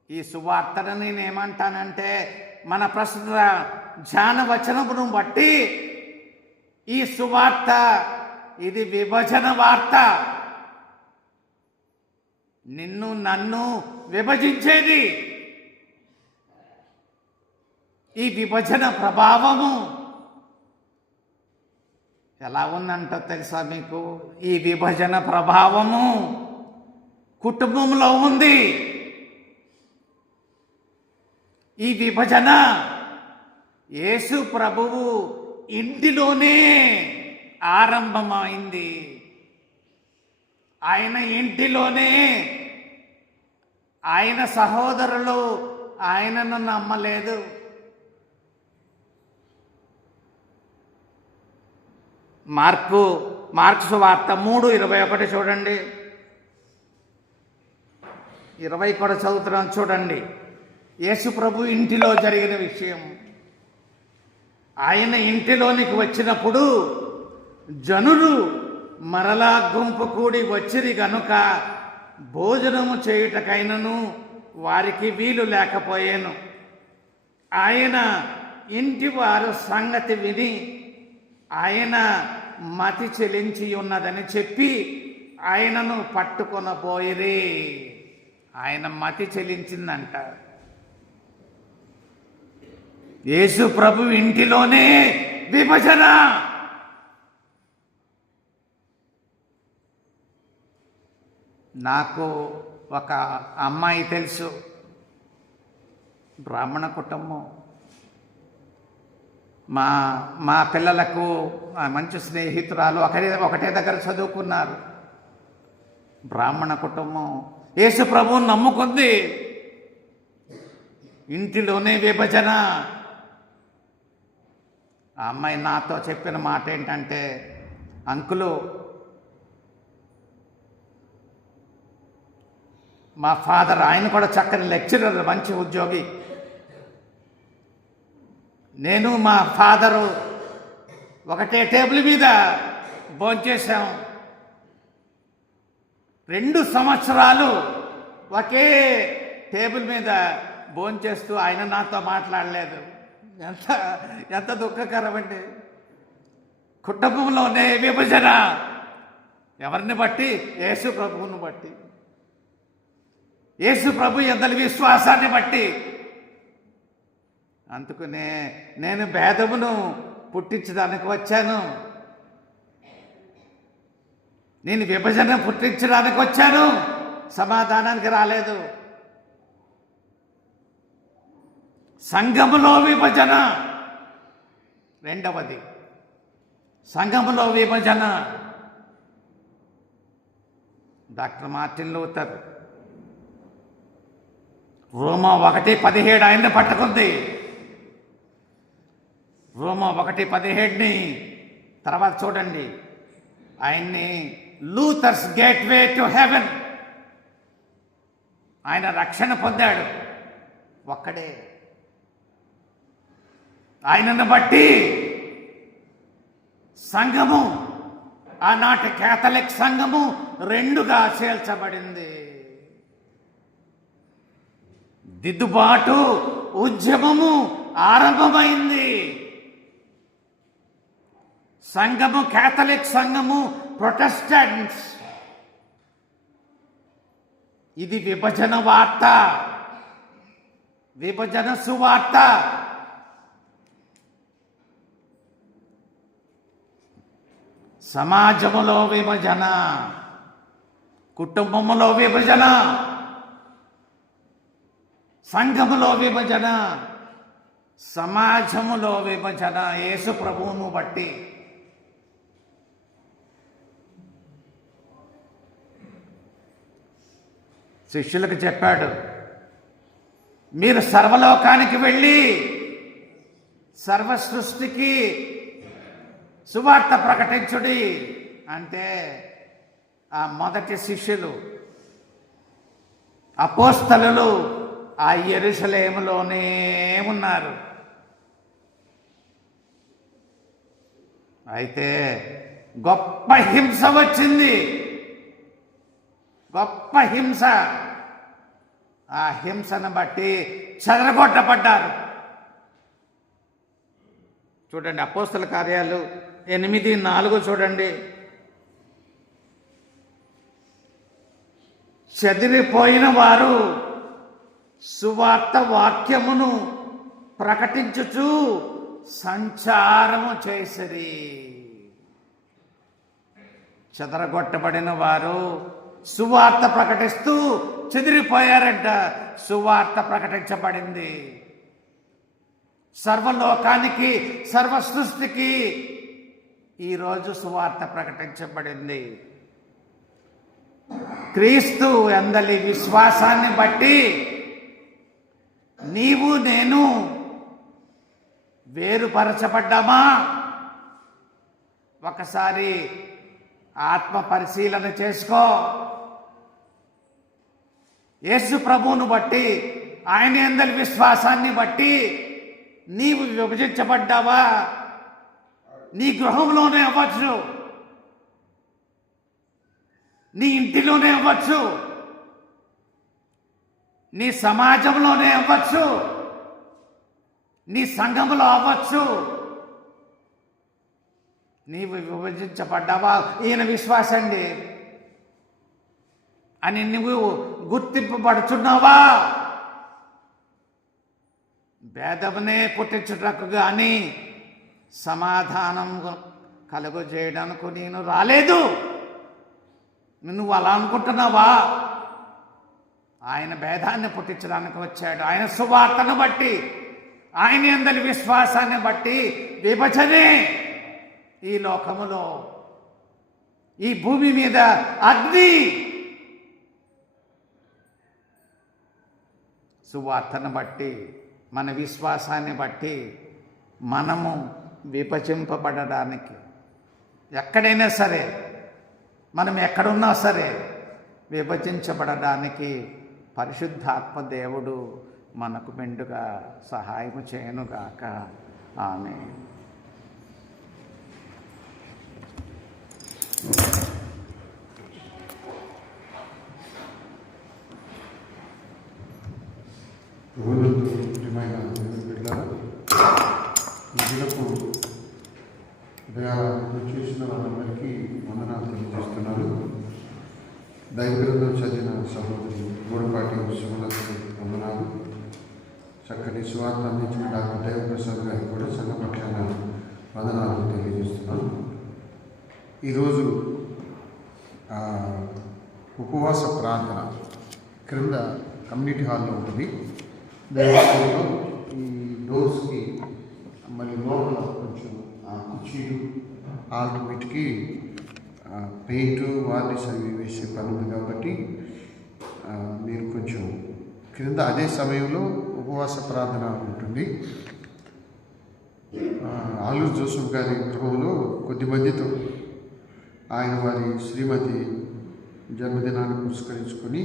ఈ సువార్తను నేనేమంటానంటే మన ప్రస్తుత ధ్యాన వచనమును బట్టి ఈ సువార్త ఇది విభజన వార్త. నిన్ను నన్ను విభజించేది ఈ విభజన ప్రభావము. ఎలా ఉందంటో తెలుసా మీకు? ఈ విభజన ప్రభావము కుటుంబంలో ఉంది. ఈ విభజన యేసు ప్రభువు ఇంటిలోనే ఆరంభమైంది. ఆయన ఇంటిలోనే ఆయన సహోదరులు ఆయనను నమ్మలేదు. మార్కు వార్త 3:21 చూడండి. 20 కూడా చదువుతున్నాం చూడండి. యేసు ప్రభు ఇంటిలో జరిగిన విషయం. ఆయన ఇంటిలోనికి వచ్చినప్పుడు జనులు మరలా గుంపు కూడి వచ్చిరి గనుక భోజనము చేయుటకైనను వారికి వీలు లేకపోయాను. ఆయన ఇంటి వారు సంగతి విని ఆయన మతి చెలించి ఉన్నదని చెప్పి ఆయనను పట్టుకొనబోయిరి. ఆయన మతి చెలించిందంట. యేసు ప్రభు ఇంటిలోనే విభజన. నాకు ఒక అమ్మాయి తెలుసు, బ్రాహ్మణ కుటుంబం. మా పిల్లలకు మంచి స్నేహితురాలు, ఒకటే దగ్గర చదువుకున్నారు. బ్రాహ్మణ కుటుంబం యేసు ప్రభువుని నమ్ముకుంది. ఇంటిలోనే విభజన. ఆ అమ్మాయి నాతో చెప్పిన మాట ఏంటంటే, అంకులు, మా ఫాదర్, ఆయన కూడా చక్కని లెక్చరర్, మంచి ఉద్యోగి. నేను మా ఫాదరు ఒకటే టేబుల్ మీద భోంచేశాం. 2 సంవత్సరాలు ఒకే టేబుల్ మీద భోంచేస్తూ ఆయన నాతో మాట్లాడలేదు. ఎంత దుఃఖకరమండి. కుటుంబంలోనే విభజన. ఎవరిని బట్టి? యేసు ప్రభువును బట్టి, యేసు ప్రభు ఎందరి విశ్వాసాన్ని బట్టి. అందుకనే నేను భేదమును పుట్టించడానికి వచ్చాను. నేను విభజన పుట్టించడానికి వచ్చాను, సమాధానానికి రాలేదు. సంఘములో విభజన. రెండవది సంఘములో విభజన. డాక్టర్ మార్టిన్ లూథర్ రోమా 1:17 ఆయన్ని పట్టుకుంది. రోమా 1:17 తర్వాత చూడండి, ఆయన్ని లూథర్స్ గేట్వే టు హెవెన్, ఆయన రక్షణ పొందాడు ఒక్కడే. ఆయనను బట్టి సంఘము, ఆనాటి కేథలిక్ సంఘము 2గా చేల్చబడింది. దిద్దుబాటు ఉద్యమము ఆరంభమైంది. సంఘము కేథలిక్ సంఘము, ప్రొటెస్టెంట్స్. ఇది విభజన వార్త, విభజన సువార్త. సమాజములో విభజన, కుటుంబములో విభజన, సంఘములో విభజన, సమాజములో విభజన. యేసు ప్రభువును బట్టి. శిష్యులకు చెప్పాడు, మీరు సర్వలోకానికి వెళ్ళి సర్వ సృష్టికి సువార్త ప్రకటించుడి అంటే, ఆ మొదటి శిష్యులు అపోస్తలులు ఆ యెరూషలేములోనే ఉన్నారు. అయితే గొప్ప హింస వచ్చింది. గొప్ప హింస. ఆ హింసను బట్టి చెదరగొట్టబడ్డారు. చూడండి, అపోస్తల కార్యాలు 8:4 చూడండి. చెదిరిపోయిన వారు సువార్త వాక్యమును ప్రకటించుచు సంచారము చేసిరి. చెదరగొట్టబడిన వారు సువార్త ప్రకటిస్తూ చెదిరిపోయారంట. సువార్త ప్రకటించబడింది. సర్వలోకానికి, సర్వ సృష్టికి ఈరోజు సువార్త ప్రకటించబడింది. క్రీస్తు యందలి విశ్వాసాన్ని బట్టి నీవు నేను వేరుపరచబడ్డామా? ఒకసారి ఆత్మ పరిశీలన చేసుకో. యేసు ప్రభువును బట్టి, ఆయన యందలి విశ్వాసాన్ని బట్టి నీవు విభజించబడ్డావా? నీ గృహంలోనే అవ్వచ్చు, నీ ఇంటిలోనే అవ్వచ్చు, నీ సమాజంలోనే అవ్వచ్చు, నీ సంఘంలో అవ్వచ్చు. నీవు విభజించబడ్డావా? ఈయన విశ్వాసండి అని నువ్వు గుర్తింపబడుచున్నావా? భేదమునే పుట్టించుటకు కానీ సమాధానం కలుగజేయడానికి నేను రాలేదు. నువ్వు అలా అనుకుంటున్నావా? ఆయన భేదాన్ని పుట్టించడానికి వచ్చాడు. ఆయన సువార్తను బట్టి, ఆయన యందలి విశ్వాసాన్ని బట్టి విభజనే ఈ లోకములో, ఈ భూమి మీద అగ్ని. సువార్తను బట్టి, మన విశ్వాసాన్ని బట్టి మనము విభజింపబడడానికి, ఎక్కడైనా సరే, మనం ఎక్కడున్నా సరే విభజించబడడానికి పరిశుద్ధాత్మ దేవుడు మనకు మెండుగా సహాయం చేయనుగాక. ఆమేన్. ప్రభునందు ప్రియమైన దేవుని బిడ్డలారా, ఈ దినపు ఉదయాలను చూసిన వారందరికీ వందనాలు తెలియజేస్తున్నాను. దైవ గ్రంథం చదివిన సహోదరి గూడపాటి సుమలతకు వందనాలు. చక్కని సువార్త అందించిన డాక్టర్ దేవప్రసాద్ గారికి కూడా సంఘ పక్షాన వందనాలు తెలియజేస్తున్నాను. ఈరోజు ఉపవాస ప్రార్థన క్రింద కమ్యూనిటీ హాల్లో ఉంటుంది. దేవాలయంలో ఈ డోర్స్కి మళ్ళీ లోపల కొంచెం కుర్చీలు ఆల్ట్ వీటికి పెయింట్ వార్నిష్ అవి వేసే పని ఉంది కాబట్టి మీరు కొంచెం క్రింద అదే సమయంలో ఉపవాస ప్రార్థన ఉంటుంది. ఆలూరు జోసెఫ్ గారి గృహంలో కొద్ది మందితో ఆయన వారి శ్రీమతి జన్మదినాన్ని పురస్కరించుకొని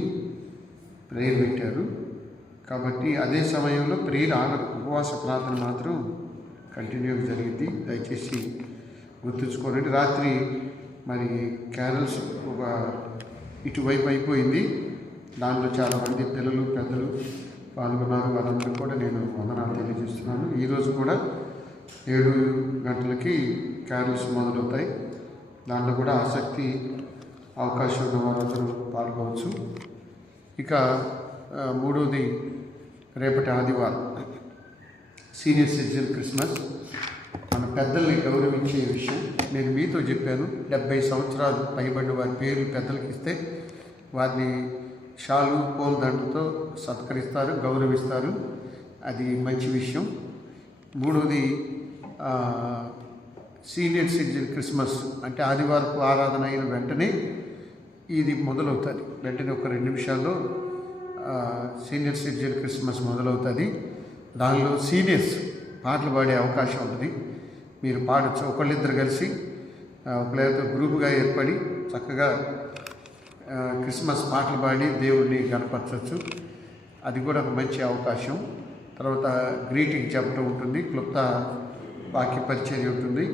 ప్రేయర్ పెట్టారు. కాబట్టి అదే సమయంలో ప్రేయర్ ఆగదు, ఉపవాస ప్రార్థన మాత్రం కంటిన్యూగా జరిగింది. దయచేసి గుర్తుంచుకోనండి. రాత్రి మరి క్యారల్స్ ఒక ఇటువైపు అయిపోయింది. దాంట్లో చాలామంది పిల్లలు పెద్దలు పాల్గొన్నారు. వారందరూ కూడా నేను వందనాలు తెలియజేస్తున్నాను. ఈరోజు కూడా 7 గంటలకి క్యారల్స్ మొదలవుతాయి. దాంట్లో కూడా ఆసక్తి అవకాశం ఉన్న వారందరూ పాల్గొవచ్చు. ఇక మూడవది రేపటి ఆదివారం సీనియర్ సిటిజన్ క్రిస్మస్. మన పెద్దల్ని గౌరవించే విషయం నేను మీతో చెప్పాను. 70 సంవత్సరాలు పైబడిన వారి పేర్లు పెద్దలకి ఇస్తే వారిని షాలు పూలదండలతో సత్కరిస్తారు, గౌరవిస్తారు. అది మంచి విషయం. మూడవది సీనియర్ సిటిజన్ క్రిస్మస్ అంటే ఆదివారపు ఆరాధన అయిన వెంటనే ఇది మొదలవుతుంది. వెంటనే ఒక 2 నిమిషాల్లో సీనియర్ సిటిజన్ క్రిస్మస్ మొదలవుతుంది. దానిలో సీనియర్స్ పాటలు పాడే అవకాశం ఉంటుంది. మీరు పాడచ్చు. ఒకళ్ళిద్దరు కలిసి ఒకళ్ళతో గ్రూపుగా ఏర్పడి చక్కగా క్రిస్మస్ పాటలు పాడి దేవుడిని కనపరచవచ్చు. అది కూడా ఒక మంచి అవకాశం. తర్వాత గ్రీటింగ్ చెప్పడం ఉంటుంది, క్లుప్త వాక్య పరిచర్య ఉంటుంది.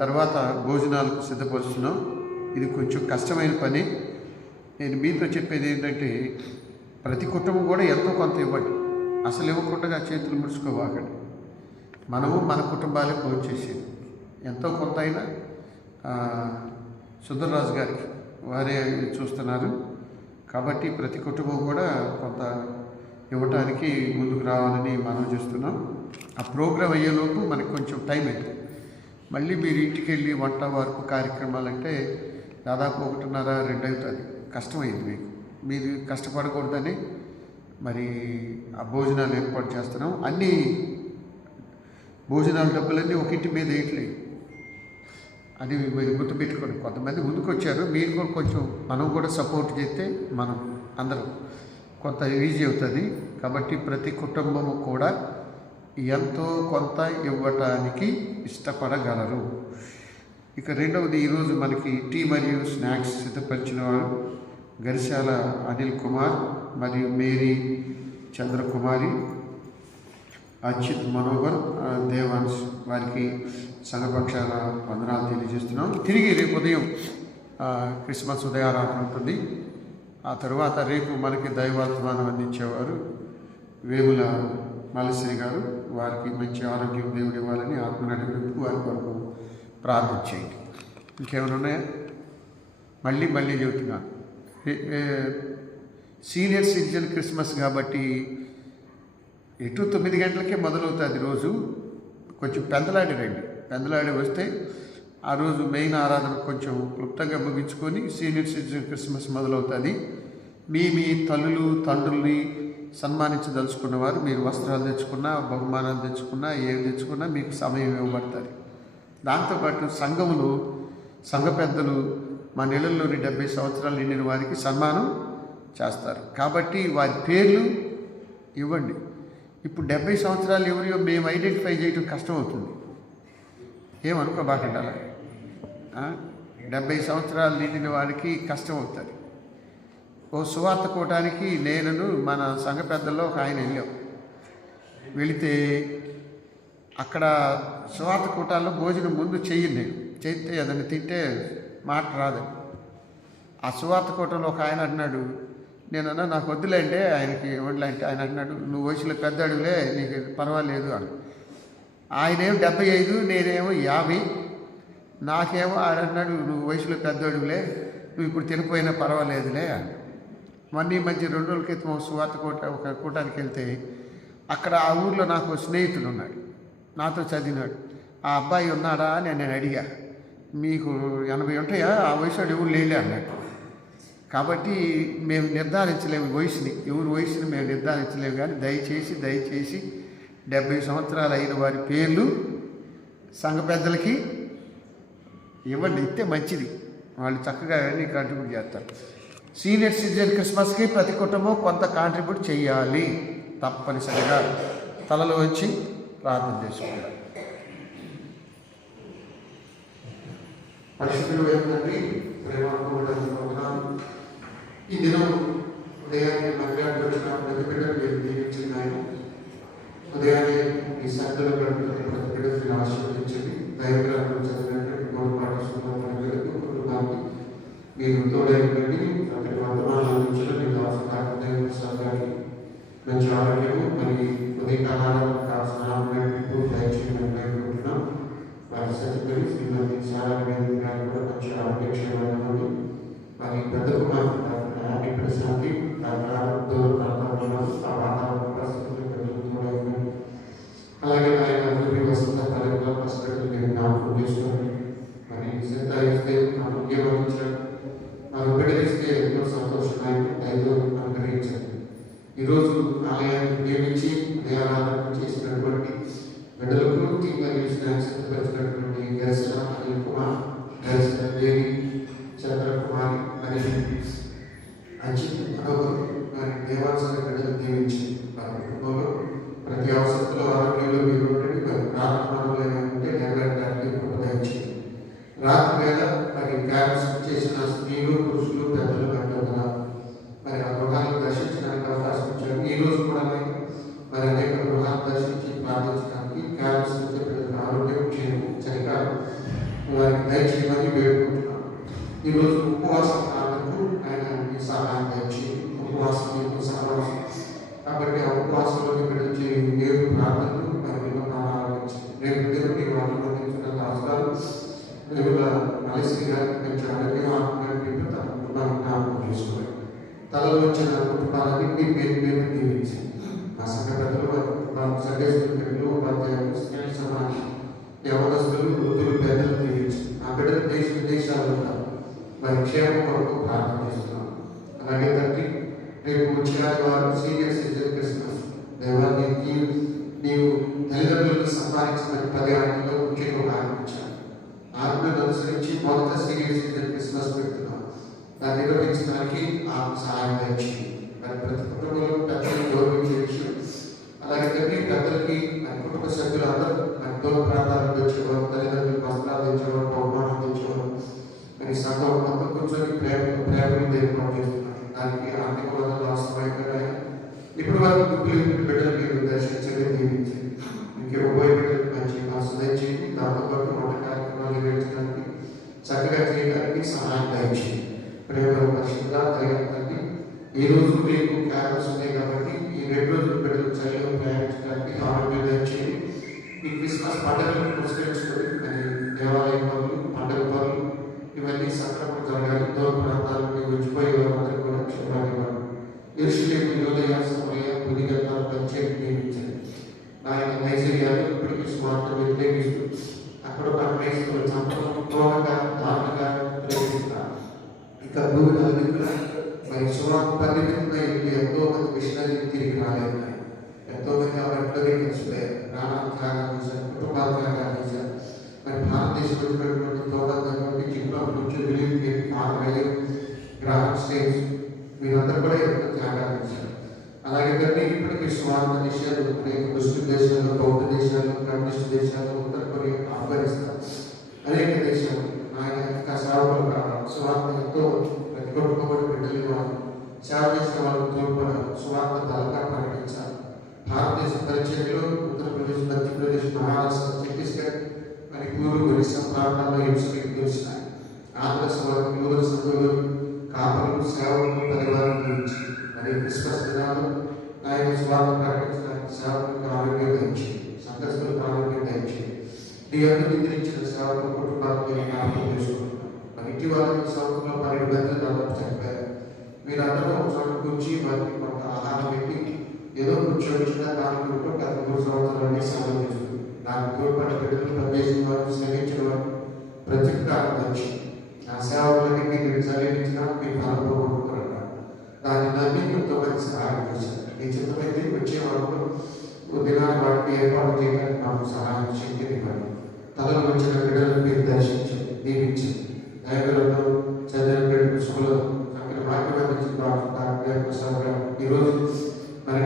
తర్వాత భోజనాలకు సిద్ధపరుస్తున్నాం. ఇది కొంచెం కష్టమైన పని. నేను మీతో చెప్పేది ఏంటంటే ప్రతి కుటుంబం కూడా ఎంతో కొంత ఇవ్వండి. అసలు ఇవ్వకుండా చేతులు ముడుచుకోవాకండి. మనము మన కుటుంబాలే ఫోన్ చేసేది ఎంతో కొంత అయినా సుందరరాజు గారికి వారే చూస్తున్నారు కాబట్టి ప్రతి కుటుంబం కూడా కొంత ఇవ్వటానికి ముందుకు రావాలని మనం చేస్తున్నాం. ఆ ప్రోగ్రాం అయ్యేలోపు మనకు కొంచెం టైం అయింది. మళ్ళీ మీరు ఇంటికి వెళ్ళి వంట వరకు కార్యక్రమాలు అంటే దాదాపు 1:30-2 అవుతుంది. కష్టమైంది మీకు. మీరు కష్టపడకూడదని మరి ఆ భోజనాలు ఏర్పాటు చేస్తున్నాం. అన్నీ భోజనాల డబ్బులన్నీ ఒక ఇంటి మీద వేయట్లేదు. అది మీరు గుర్తుపెట్టుకోండి. కొంతమంది ముందుకు వచ్చారు, మీరు కూడా కొంచెం మనం కూడా సపోర్ట్ చేస్తే మనం అందరం కొంత ఈజీ అవుతుంది. కాబట్టి ప్రతి కుటుంబము కూడా ఎంతో కొంత ఇవ్వటానికి ఇష్టపడగలరు. ఇక రెండవది, ఈరోజు మనకి టీ మరియు స్నాక్స్ సిద్ధపరిచిన వారు గరిశాల అనిల్ కుమార్ మరియు మేరీ చంద్రకుమారి, అచ్యుత్ మనోహర్, దేవాన్స్ వారికి సంఘపక్షాల వందనాలు తెలియజేస్తున్నాం. తిరిగి రేపు ఉదయం క్రిస్మస్ ఉదయారాధన ఉంటుంది. ఆ తర్వాత రేపు మనకి దైవాత్మానం అందించేవారు వేముల మలశ్రీ గారు. వారికి మంచి ఆరోగ్యం దేవుడు ఇవ్వాలని ఆత్మ నడిపింపు వారి కొరకు ప్రార్థన చేయండి. ఇంకేమైనా ఉన్నాయా? మళ్ళీ చెబుతున్నాను, సీనియర్ సిటిజన్ క్రిస్మస్ కాబట్టి ఎటు 9 గంటలకే మొదలవుతుంది రోజు. కొంచెం పెందలాడి రండి. పెందలాడి వస్తే ఆ రోజు మెయిన్ ఆరాధన కొంచెం క్లుప్తంగా ముగించుకొని సీనియర్ సిటిజన్ క్రిస్మస్ మొదలవుతుంది. మీ తల్లులు తండ్రుల్ని సన్మానించదలుచుకున్నవారు మీరు వస్త్రాలు తెచ్చుకున్నా, బహుమానాలు తెచ్చుకున్నా, ఏం తెచ్చుకున్నా మీకు సమయం ఇవ్వబడుతుంది. దాంతోపాటు సంఘ పెద్దలు మా నెలల్లోని 70 సంవత్సరాలు నిండిన వారికి సన్మానం చేస్తారు. కాబట్టి వారి పేర్లు ఇవ్వండి. ఇప్పుడు 70 సంవత్సరాలు ఎవరియో మేము ఐడెంటిఫై చేయడం కష్టం అవుతుంది. ఏమనుకోబాకండి. అలా 70 సంవత్సరాలు నిండిన వారికి కష్టం అవుతుంది. ఓ సువార్త కోటానికి నేను మన సంఘ పెద్దల్లో ఒక ఆయన వెళితే అక్కడ సువార్త కూటాల్లో భోజనం ముందు చెయ్యండి. చేస్తే ఏదైనా తింటే మాట రాదని. ఆ సువార్త కూటంలో ఒక ఆయన అన్నాడు, నేనన్నా నాకు వద్దులేండి ఆయనకి ఇవ్వట్లంటే, ఆయన అన్నాడు, నువ్వు వయసులో పెద్ద అడుగులే, నీకు పర్వాలేదు అని. ఆయనేమో 75, నేనేమో 50. నాకేమో ఆయన అన్నాడు, నువ్వు వయసులో పెద్ద అడుగులే, నువ్వు ఇప్పుడు తినిపోయినా పర్వాలేదులే అని. మొన్న ఈ మధ్య 2 రోజుల క్రితం సువార్త ఒక కూటానికి వెళ్తే అక్కడ ఆ ఊర్లో నాకు స్నేహితుడు ఉన్నాడు, నాతో చదివినాడు. ఆ అబ్బాయి ఉన్నాడా అని నేను అడిగా. మీకు 80 ఉంటాయా? ఆ వయసు ఎవరు లేలే అన్నాడు. కాబట్టి మేము నిర్ధారించలేము వయసుని, ఎవరి వయసుని మేము నిర్ధారించలేము. కానీ దయచేసి 70 సంవత్సరాలు అయిన వారి పేర్లు సంఘ పెద్దలకి ఇవ్వండి. ఇస్తే మంచిది, వాళ్ళు చక్కగా అన్నీ కాంట్రిబ్యూట్ చేస్తారు. సీనియర్ సిటిజన్ క్రిస్మస్కి ప్రతి కుటుంబం కొంత కాంట్రిబ్యూట్ చేయాలి. తప్పనిసరిగా తలలో వచ్చి ప్రార్థన చేసుకోవాలి. పరిశుద్ధుడు ఏంటంటే ఈ దినం ఉదయాన్నే మధ్యాహ్నం ప్రతి బిడ్డలు మీరు దీవించింది. ఆయన ఉదయాన్నే ఈ సర్దులు ప్రతి బిడ్డలు ఆశీర్వదించండి. దైవగ్రంథం చదివినటువంటి గొడవపాటు కుటుంబాన్ని మీరు తోడైందండి. ప్రతి వర్తమానం అందించడం మీరు అవసరం మంచి ఆరోగ్యము మరి ఉదయకాలం స్నానం దయచేయమని కోరుకుంటున్నాం. వారి సచిపరి శ్రీమతి శారద గారు కూడా మంచి ఆరోగ్యక్షేమాలు మరి పెద్ద కుమార్ హ్యాపీ ప్రశాంతి దూర ప్రాంతంలో ఆ వాతావరణ పరిస్థితులు. అలాగే ఆయన వసంత పరంగా పరిస్థితులు నేను జ్ఞాపకం చేసుకొని మరి శ్రద్ధ ఇస్తే ఆరోగ్యం అందించడం, మనం బిడ్డలిస్తే ఎంతో సంతోషమైన దైవం అనుగ్రహించండి. ఈరోజు ఆలయాన్ని నియమించి దేవాలయాలను చేసినటువంటి బిడ్డలకు మరియు స్నాక్స్ సిద్ధపరిచినటువంటి గరిశాల అనిల్ కుమార్, గరిశాల దేవి చంద్రకుమారి మరియు అచిత్ మనోహర్ మరి దేవాలయ బిడ్డలు దీవించి వారి కుటుంబంలో ప్రతి అవసరంలో ఆరోగ్యంలో మీరు ఉండండి. మరి ప్రార్థనలో ఉంటే నెరవేరడానికి ఉపయోగించండి. రాత్రి వేళ మరి క్యాన్స్ చేసిన స్త్రీలు పురుషులు పెద్దలు పెట్టగల మరి ఆ గృహాలను దర్శించడానికి అవకాశం ఇచ్చారు. ఈ రోజు కూడా మరి అనేక గృహాలను దర్శించి ప్రార్థించడానికి క్యాన్స్ ఆరోగ్యం చేయడం చలికాలం వారికి దయచేయమని వేడుకుంటున్నాను. ఈరోజు ఉపవాస ప్రార్థనకు ఆయన దేవుల మలేశ్వరి గారికి మంచి ఆరోగ్యం ఆత్మీయ జ్ఞాపకం చేసుకోవాలి. తలలో వచ్చిన కుటుంబాలని మీ పేరు పేరు దీవించండి. ఆ సంఘ పెద్దలు సండే స్కూల్ పిల్లలు ఉపాధ్యాయులు స్త్రీ సమాజం యవనస్తులు వృద్ధులు పెద్దలు దీవించండి. ఆ బిడ్డలు దేశ విదేశాల్లో ఉంటారు. వారి క్షేమం కొరకు ప్రార్థన చేస్తున్నాం. అలాగే తండ్రి రేపు వచ్చే ఆదివారం సీనియర్ సిటిజన్ క్రిస్మస్ దైవానికి నీవు తల్లిదండ్రులకు సంపాదించిన 10 ఆటల్లో ముఖ్యంగా ఆరంభించాను. ఆత్మను అనుసరించి మొదట సీనియర్ సిటిజన్ క్రిస్మస్ పెడుతున్నాం. దాన్ని నిర్వహించడానికి ఆ సహాయం ఇచ్చింది. మరి ప్రతి కుటుంబంలో పెద్దలను గౌరవించే విషయం, అలాగే తండ్రి పెద్దలకి మన కుటుంబ సభ్యులు అందరూ మన దూర ప్రాంతాలకు వచ్చేవారు, తల్లిదండ్రులకు వస్త్రాలు తెచ్చేవారు, బహుమానం తెచ్చేవారు. మరి సంఘం మొత్తం కూర్చొని ప్రేమను ఏర్పాటు చేస్తున్నారు. దానికి ఆర్థిక వనరులు అవసరమైన ఇప్పుడు వరకు గుర్తులు బిడ్డలు మీరు దర్శించడం దీవించండి. మీకు ఉభయ బిడ్డలకు మంచి మనసు దయచేయండి. దాంతోపాటు వంట కార్యక్రమాలు నిర్వహించడానికి చక్కగా చేయడానికి సహాయం దయచేయండి. ప్రేమ పరిశుద్ధ దయగండి. ఈ రోజు మీకు క్యారల్స్ ఉన్నాయి కాబట్టి ఈ 2 రోజులు బిడ్డలు చలిలో ప్రయాణించడానికి ఆరోగ్యం దయచేయండి. ఈ క్రిస్మస్ పండుగలను పురస్కరించుకొని మరి దేవాలయ పనులు, పండుగ పనులు ఇవన్నీ సక్రమంగా జరగాలి. దూర ప్రాంతాలకు వచ్చిపోయే వారందరూ కూడా క్షేమాన్ని ఇవ్వాలి. యెరూషలేము, యూదయ, సమరయ, పులిగతాలు ప్రత్యేక నియమించండి. ఆయన నైజీరియాలో ఇప్పటికీ స్వార్థ వ్యతిరేకిస్తూ అక్కడ ఉన్న క్రైస్తవులు చంపడం, క్రోధంగా, దారుణంగా ప్రేమిస్తారు. ఇక భూమి నలుగురు మరి సుమారు 12 ఎంతో మంది మిషనరీలు తిరిగి రాలేదు. ఎంతో మంది ఆ వెంటనే కలిసిపోయారు. ప్రాణాత్యాగం చేశారు, కుటుంబాత్యాగాలు చేశారు. మరి భారతదేశంలో ఉన్నటువంటి తోటంలోని జిల్లా నుంచి విలీనం 6,000 గ్రామ స్టేట్స్ మీరందరూ కూడా ఎంతో త్యాగాలు చేశారు. అలాగే కానీ ఇప్పటికీ స్వార్థ దేశాలు, అనేక ముస్లిం దేశాల్లో, బౌద్ధ దేశాల్లో, కమ్యూనిస్ట్ దేశాల్లో, ఉత్తర కొరియా, ఆఫ్ఘనిస్తాన్ అనేక దేశాలు ఆయన ఇంకా సేవకులు కావాలి. స్వార్థ ఎంతో ప్రతికొట్టుకోబడి బిడ్డలు వాళ్ళు సేవ చేసిన వాళ్ళు తోడ్పడాలి. స్వార్థ బలంగా ప్రకటించాలి. భారతదేశ పరిచయంలో ఉత్తరప్రదేశ్, మధ్యప్రదేశ్, మహారాష్ట్ర, ఛత్తీస్గఢ్, మణిపూర్, ఒరిస్సా ప్రాంతాల్లో హింసలు తెలిసినాయి. ఆంధ్ర సభలో సభ్యులు, కాపలు, సేవకులు, పరివారం గురించి మరి క్రిస్మస్ దినాలు ఆయన స్వార్థ ప్రకటించడానికి సేవకులకు ఆరోగ్యం దంచింది, సందర్శకులకు ఆరోగ్యం దంచింది. ఈ అందరూ నిద్రించిన సేవకుల కుటుంబాలకు జ్ఞాపకం చేసుకుంటున్నాం. మరి ఇటీవల సంవత్సరంలో 12 మంది దాదాపు చనిపోయారు. మీరందరూ ఒక చోట కూర్చి వారికి కొంత ఆహారం పెట్టి ఏదో కూర్చోవచ్చిన దాని గురించి గత 3 సంవత్సరాలని సేవ చేస్తుంది. దానికి తోడ్పడి బిడ్డలు పనిచేసిన వారు, సేవించిన వారు ప్రతి కాలం వచ్చి ఆ సేవకులకి మీరు చదివించిన మీ ఫలం పోగొట్టుకున్నారు. దాన్ని నమ్మి ఎంతోమంది సహాయం చేశారు. ఈ చిత్తమైతే వచ్చే వరకు దినాన్ని వాటికి ఏర్పాటు చేయడానికి మాకు సహాయం శక్తినివ్వండి. తలలో వచ్చిన బిడ్డలను మీరు దర్శించండి, దీవించండి. దైవలతో చదివిన బిడ్డలు శుభ్రత అక్కడ వాక్యం అందించిన ఈరోజు మరి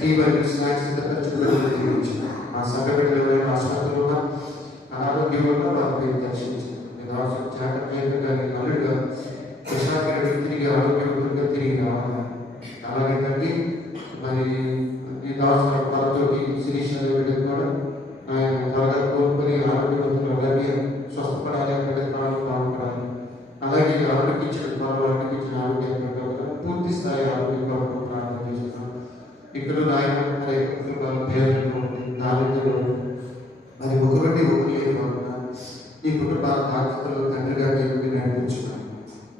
టీ మరియు స్నాక్స్ సిద్ధపరిచిన బిడ్డలు దీవించండి. మా సంఘ బిడ్డలు ఆసుపత్రులు ఉన్న అనారోగ్యం వల్ల వారు మీరు దర్శించండి. జాగ్రత్తగా అల్లుడుగా ప్రశాంతంగా తిరిగి ఆరోగ్యవంతంగా తిరిగి రావాలి. అలాగే తండ్రి మరి ఈ దాసు తరతోటి శిరీష్ బిడ్డలు కూడా ఆయన త్వరగా కోరుకొని ఆరోగ్యవంతులు అలాగే స్వస్థపడాలి, అక్కడ బాగుపడాలి. అలాగే ఆరోగ్యించిన వారు ఆరోగ్యించిన ఆరోగ్యాన్ని పూర్తి స్థాయి ఆరోగ్యం కొరకు ప్రార్థన చేస్తున్నాం. ఇక్కడ ఆయన వాళ్ళ పేర్లు దారిద్ర్యంలో మరి ఒకటి ఈ కుటుంబ బాధ్యతలు తండ్రిగా మీరు నడిపించున్నాం.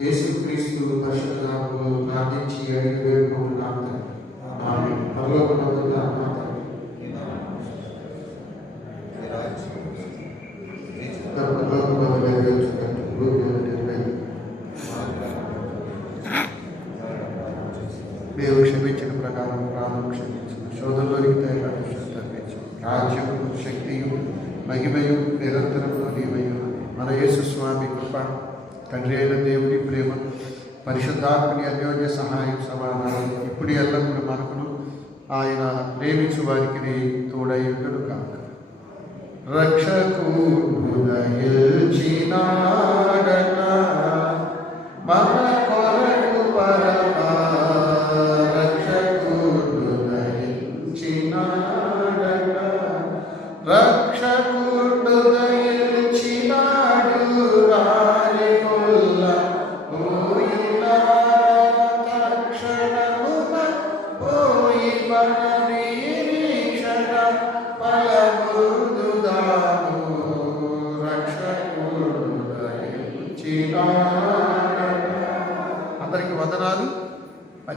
యేసుక్రీస్తు పరిశుద్ధ నామములో ప్రార్థించి అడిగి వేడుకుంటున్నాము. ఆమేన్. పరలోకమందున్న మా తండ్రి, మీరు క్షమించిన ప్రకారం ప్రాణం క్షమించిన శోధంలోనికి తప్పించు. రాజ్యం, శక్తియు, మహిమయు నిరంతరము నీవయ్యు. మన యేసు స్వామి కృప, తండ్రి అయిన దేవుని ప్రేమ, పరిశుద్ధాత్మని అన్యోన్య సహాయం సమాధానం ఇప్పుడు ఎల్లప్పుడూ మనకును ఆయన ప్రేమించు వారికి తోడయుండును కాక. రక్షకుడయచినాడన మన కొరకు పరమా రక్షకుడయచినాడన రక్షకుడు దయచినాడు రారికొల్ల పోయిన తక్షణమున పోయి మన నిరీక్షణ ఫలముదుదాము. రక్షకుడు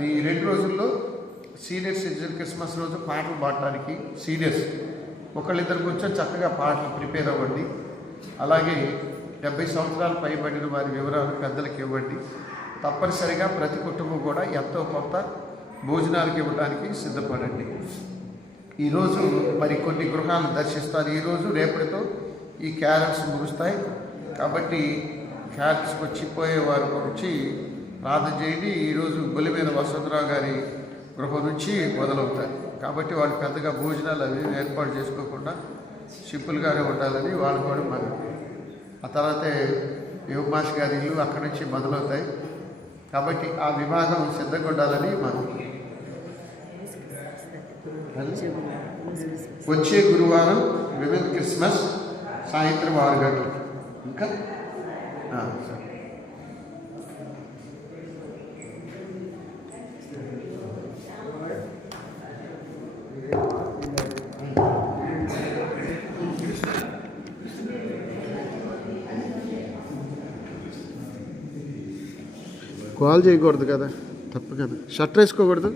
మరి ఈ 2 రోజుల్లో సీనియర్ సిటిజన్ క్రిస్మస్ రోజు పాటలు పాడటానికి సీనియర్స్ ఒకళ్ళిద్దరు కూర్చొని చక్కగా పాటలు ప్రిపేర్ అవ్వండి. అలాగే 70 సంవత్సరాలు పైబడిన వారి వివరాలు పెద్దలకు ఇవ్వండి. తప్పనిసరిగా ప్రతి కుటుంబం కూడా ఎంతో కొంత భోజనాలకు ఇవ్వడానికి సిద్ధపడండి. ఈరోజు మరి కొన్ని గృహాలు దర్శిస్తారు. ఈరోజు రేపటితో ఈ క్యారెట్స్ ముగుస్తాయి. కాబట్టి క్యారెట్స్కి వచ్చిపోయే వారి గురించి ప్రార్థన చేయండి. ఈరోజు బొలిమేర వసంతరావు గారి గృహం నుంచి మొదలవుతాయి. కాబట్టి వాళ్ళు పెద్దగా భోజనాలు అవి ఏర్పాటు చేసుకోకుండా సింపుల్గానే ఉండాలని వాళ్ళు కూడా మనం. ఆ తర్వాత యువమాష్ గారి ఇల్లు అక్కడి నుంచి మొదలవుతాయి. కాబట్టి ఆ విభాగం సిద్ధంగా ఉండాలని మనం. వచ్చే గురువారం విమెన్ క్రిస్మస్ సాయంత్రం 6 గంటలకు. ఇంకా సరే. కాల్ చేయకూడదు కదా, తప్పు కదా. షర్ట్ వేసుకోకూడదు.